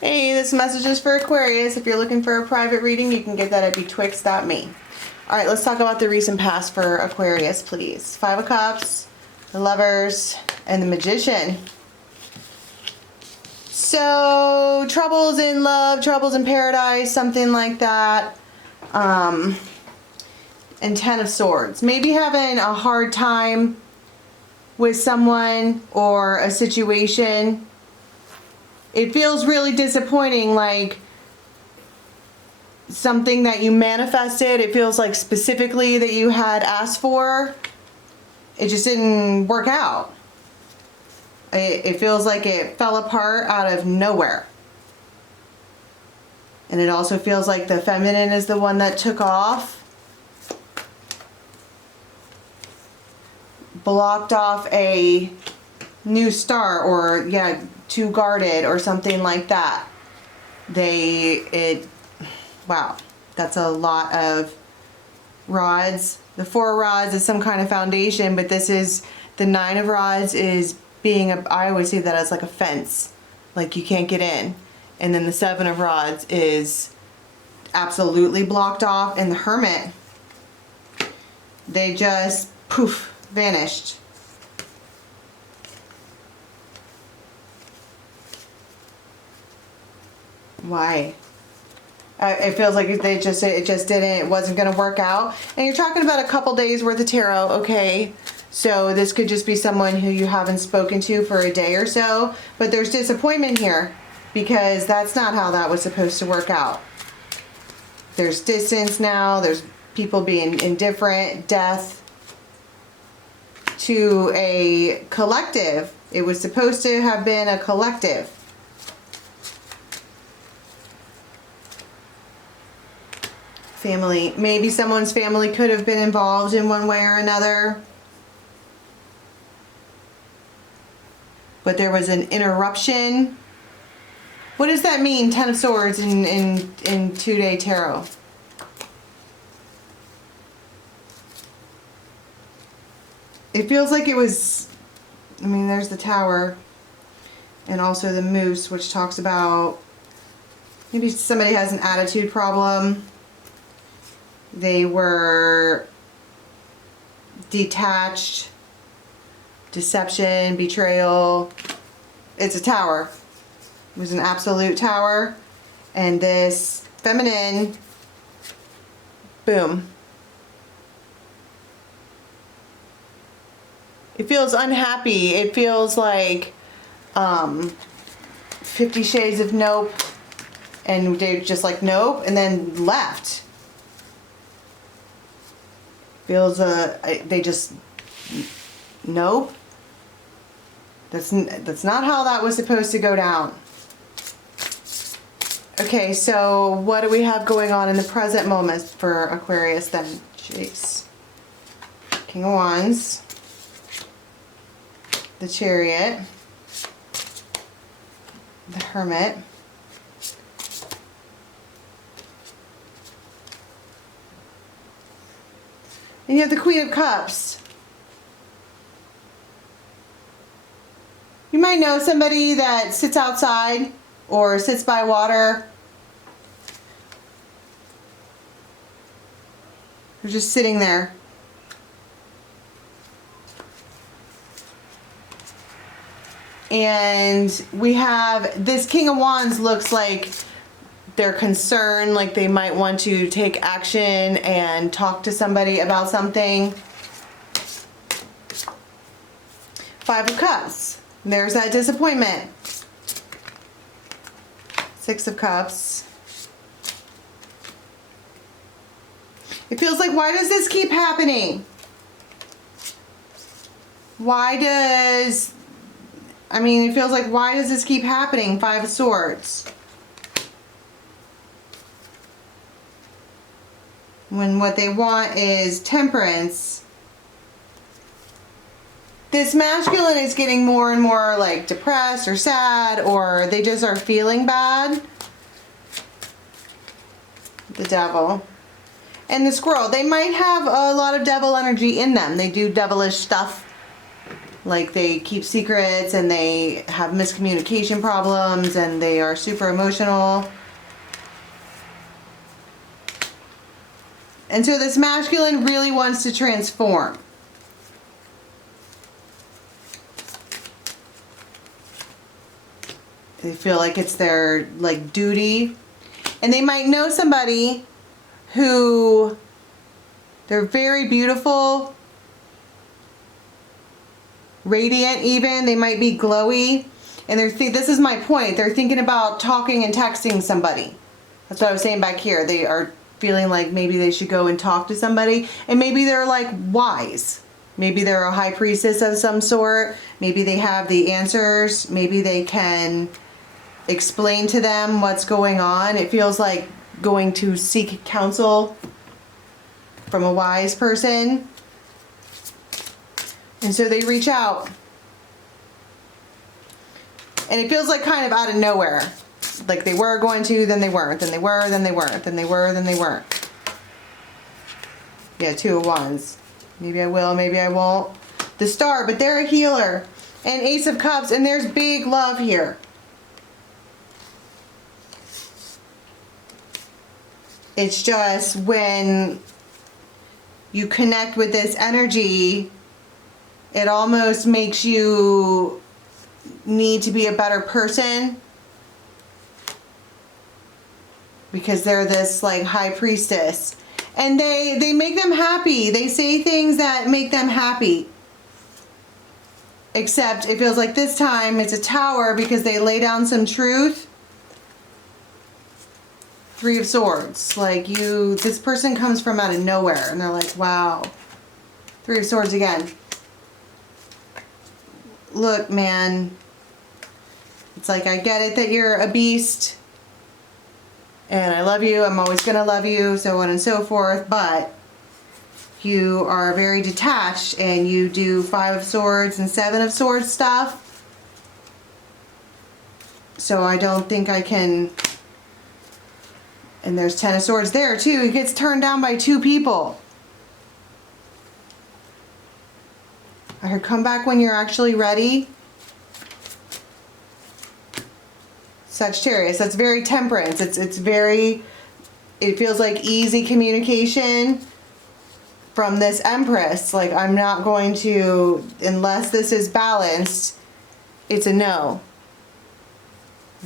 Hey, this message is for Aquarius. If you're looking for a private reading, you can get that at Betwixt.me. Alright, let's talk about the recent past for Aquarius, please. Five of Cups, the Lovers, and the Magician. So, troubles in love, troubles in paradise, something like that. And Ten of Swords. Maybe having a hard time with someone or a situation. It feels really disappointing, like something that you manifested. It feels like specifically that you had asked for. It just didn't work out. It feels like it fell apart out of nowhere. And it also feels like the feminine is the one that took off. Blocked off a new start, or yeah, too guarded or something like that. Wow, that's a lot of rods. The Four of Rods is some kind of foundation, but this is, the Nine of Rods is being I always see that as like a fence, like you can't get in. And then the Seven of Rods is absolutely blocked off, and the Hermit, they just poof, vanished. Why? It feels like it just didn't, it wasn't going to work out. And you're talking about a couple days worth of tarot, okay? So this could just be someone who you haven't spoken to for a day or so. But there's disappointment here, because that's not how that was supposed to work out. There's distance now. There's people being indifferent, death to a collective. It was supposed to have been a collective. Family. Maybe someone's family could have been involved in one way or another. But there was an interruption. What does that mean, Ten of Swords in 2-day tarot? It feels like it was, I mean, there's the Tower and also the Moose, which talks about maybe somebody has an attitude problem. They were detached, deception, betrayal. It's a Tower. It was an absolute Tower. And this feminine, boom. It feels unhappy. It feels like 50 Shades of Nope. And they just like nope, and then left. Feels they just nope. That's not how that was supposed to go down. Okay, so what do we have going on in the present moment for Aquarius then? Jeez. King of Wands, the Chariot, the Hermit, and you have the Queen of Cups. You might know somebody that sits outside or sits by water. They're just sitting there. And we have this King of Wands. Looks like they're concerned, like they might want to take action and talk to somebody about something. Five of Cups. There's that disappointment. Six of Cups. It feels like, why does this keep happening? It feels like, why does this keep happening? Five of Swords. When what they want is temperance. This masculine is getting more and more like depressed or sad, or they just are feeling bad. The Devil. And the Squirrel. They might have a lot of devil energy in them. They do devilish stuff. Like they keep secrets and they have miscommunication problems and they are super emotional. And so this masculine really wants to transform. They feel like it's their like duty. And they might know somebody who they're very beautiful, radiant even. They might be glowy. And this is my point. They're thinking about talking and texting somebody. That's what I was saying back here. They are feeling like maybe they should go and talk to somebody. And maybe they're like wise. Maybe they're a high priestess of some sort. Maybe they have the answers. Maybe they can explain to them what's going on. It feels like going to seek counsel from a wise person. And so they reach out. And it feels like kind of out of nowhere. Like they were going to, then they weren't, then they were, then they weren't, then they were, then they weren't. Yeah, 2 of Wands. Maybe I will, maybe I won't. The Star, but they're a healer. And Ace of Cups, and there's big love here. It's just when you connect with this energy, it almost makes you need to be a better person. Because they're this like high priestess. And they make them happy. They say things that make them happy. Except it feels like this time it's a Tower because they lay down some truth. 3 of Swords. Like this person comes from out of nowhere and they're like, wow. 3 of Swords again. Look, man. It's like, I get it that you're a beast. And I love you. I'm always going to love you. So on and so forth. But you are very detached and you do 5 of Swords and 7 of Swords stuff. So I don't think I can. And there's 10 of Swords there too. He gets turned down by 2 people. I heard come back when you're actually ready. Sagittarius, that's very temperance. It's very, it feels like easy communication from this Empress. Like, I'm not going to, unless this is balanced, it's a no.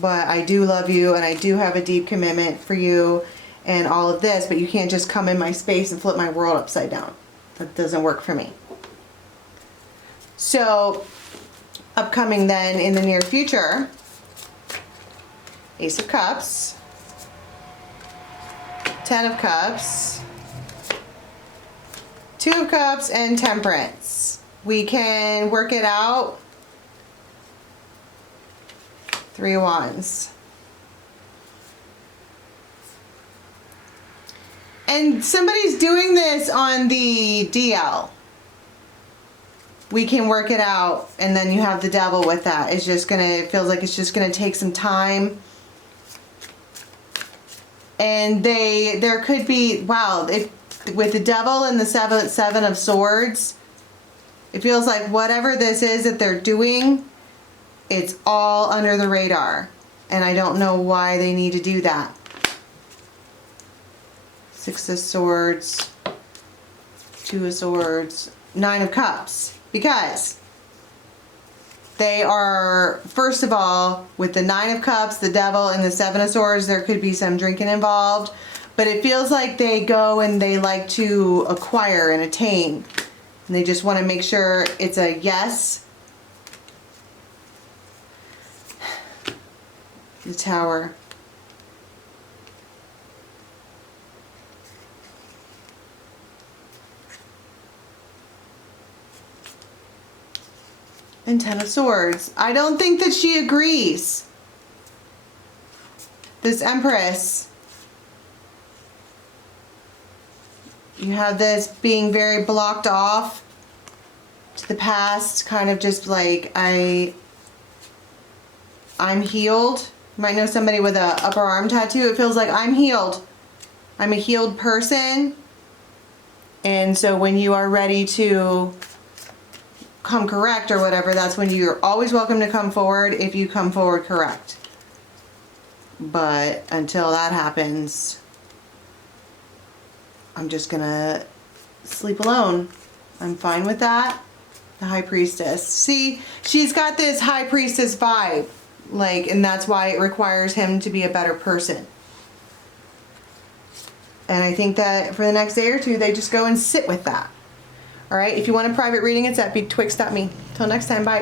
But I do love you and I do have a deep commitment for you and all of this, but you can't just come in my space and flip my world upside down. That doesn't work for me. So, upcoming then in the near future, Ace of Cups, 10 of Cups, 2 of Cups, and Temperance. We can work it out. 3 of Wands. And somebody's doing this on the DL. We can work it out, and then you have the Devil with that. It's just gonna, it feels like it's just gonna take some time. And there could be, wow, with the Devil and the seven of Swords, it feels like whatever this is that they're doing, it's all under the radar. And I don't know why they need to do that. 6 of Swords, 2 of Swords, 9 of Cups. Because they are, first of all, with the 9 of Cups, the Devil, and the 7 of Swords, there could be some drinking involved. But it feels like they go and they like to acquire and attain. And they just want to make sure it's a yes. The Tower. And 10 of Swords. I don't think that she agrees. This Empress. You have this being very blocked off to the past, kind of just like, I'm healed. You might know somebody with a upper arm tattoo. It feels like I'm healed. I'm a healed person. And so when you are ready to come correct or whatever, that's when you're always welcome to come forward if you come forward correct. But until that happens, I'm just gonna sleep alone. I'm fine with that. The High Priestess. See, she's got this High Priestess vibe. Like, and that's why it requires him to be a better person. And I think that for the next day or two, they just go and sit with that. All right, if you want a private reading, it's at betwixt.me. Till next time, bye.